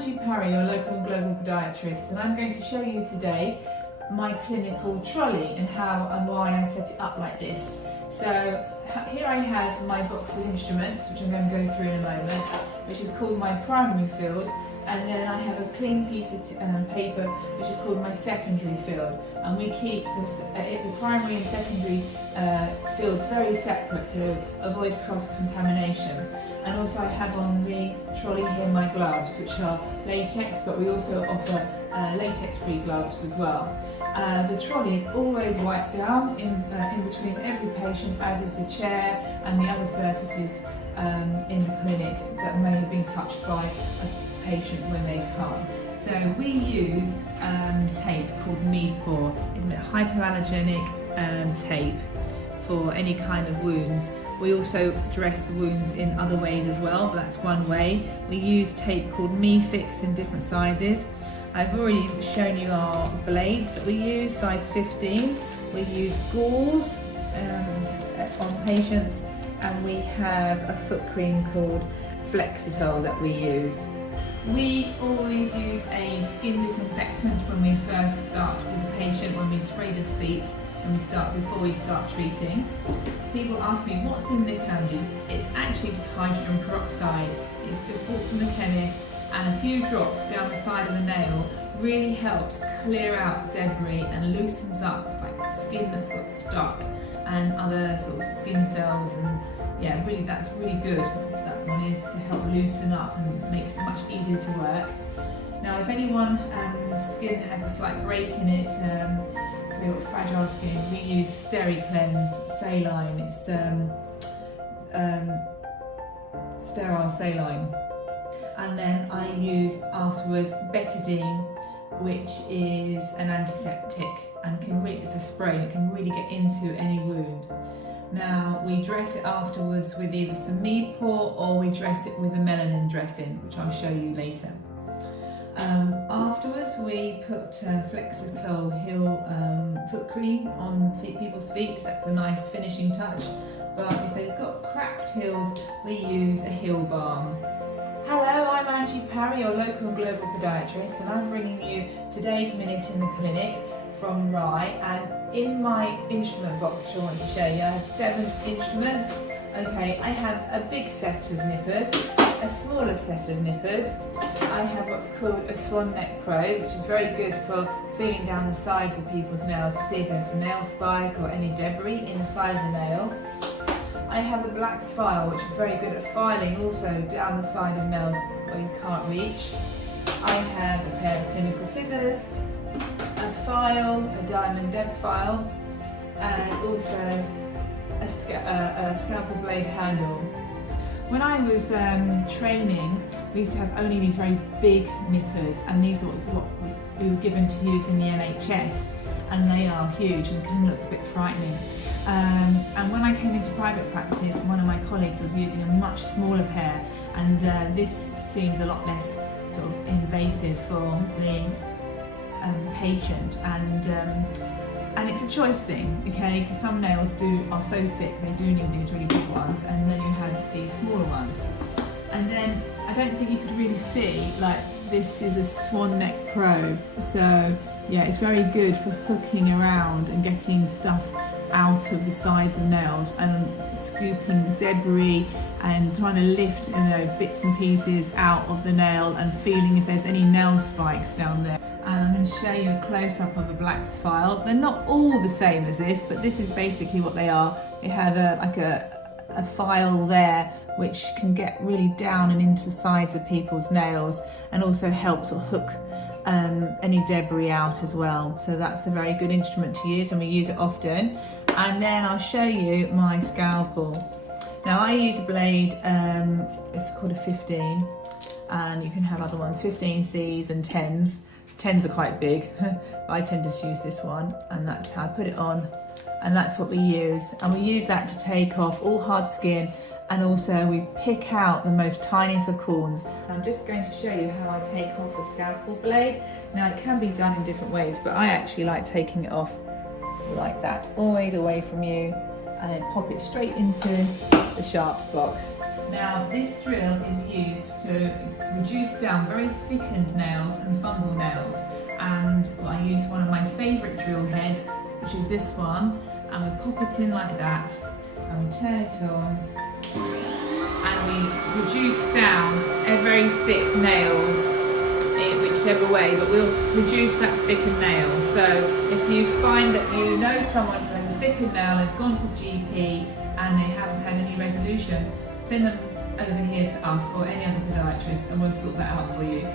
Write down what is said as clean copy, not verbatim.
Angie Parry, your local and global podiatrist, and I'm going to show you today my clinical trolley and how and why I set it up like this. So here I have my box of instruments, which I'm going to go through in a moment, which is called my primary field, and then I have a clean piece of paper which is called my secondary field, and we keep the primary and secondary fields very separate to avoid cross-contamination. And also I have on the trolley here my gloves, which are latex, but we also offer latex-free gloves as well. The trolley is always wiped down in between every patient, as is the chair and the other surfaces in the clinic that may have been touched by a patient when they've come. So we use tape called Meadpore. It's a hypoallergenic tape for any kind of wounds. We also dress the wounds in other ways as well, but that's one way. We use tape called Me-Fix in different sizes. I've already shown you our blades that we use, size 15. We use gauze on patients, and we have a foot cream called Flexitol that we use. We always use a skin disinfectant when we first start with the patient, when we spray the feet, before we start treating. People ask me, what's in this, Angie? It's actually just hydrogen peroxide. It's just bought from the chemist, and a few drops down the side of the nail really helps clear out debris and loosens up like skin that's got stuck and other sort of skin cells, and yeah, really that's really good. That one is to help loosen up and makes it much easier to work. Now if anyone's skin has a slight break in it, we've got fragile skin, we use SteriCleanse saline. It's sterile saline. And then I use afterwards betadine, which is an antiseptic and it's a spray and it can really get into any wound. Now we dress it afterwards with either some Meadpore or we dress it with a melanin dressing, which I'll show you later. Afterwards we put Flexitol foot cream on people's feet. That's a nice finishing touch, but if they've got cracked heels, we use a heel balm. Hello, I'm Angie Parry, your local and global podiatrist, and I'm bringing you today's minute in the clinic from Rye. And in my instrument box, which I want to show you, I have 7 instruments. Okay, I have a big set of nippers, a smaller set of nippers. I have what's called a swan neck probe, which is very good for feeling down the sides of people's nails to see if there's a nail spike or any debris in the side of the nail. I have a black file, which is very good at filing also down the side of nails where you can't reach. I have a pair of clinical scissors, a file, a diamond depth file, and also a scalpel blade handle. When I was training, we used to have only these very big nippers, and these are what we were given to use in the NHS, and they are huge and can look a bit frightening. And when I came into private practice, one of my colleagues was using a much smaller pair, and this seemed a lot less sort of invasive for the patient, and it's a choice thing, okay, because some nails are so thick they do need these really big ones, and then you have these smaller ones. And then I don't think you could really see, like, this is a swan neck probe, so yeah, it's very good for hooking around and getting stuff out of the sides of nails and scooping debris and trying to lift, you know, bits and pieces out of the nail and feeling if there's any nail spikes down there. And I'm going to show you a close-up of a black file. They're not all the same as this, but this is basically what they are. They have a file there which can get really down and into the sides of people's nails and also help sort of hook any debris out as well. So that's a very good instrument to use, and we use it often. And then I'll show you my scalpel. Now I use a blade, it's called a 15, and you can have other ones, 15Cs and 10s. 10s are quite big, but I tend to use this one, and that's how I put it on, and that's what we use. And we use that to take off all hard skin, and also we pick out the most tiniest of corns. I'm just going to show you how I take off a scalpel blade. Now it can be done in different ways, but I actually like taking it off like that, always away from you, and then pop it straight into the sharps box. Now this drill is used to reduce down very thickened nails and fungal nails. And I use one of my favourite drill heads, which is this one, and we pop it in like that, and we turn it on, and we reduce down a very thick nails, whichever way, but we'll reduce that thickened nail. So if you find that you know someone who has a thickened nail, they've gone to the GP and they haven't had any resolution, send them over here to us or any other podiatrist and we'll sort that out for you.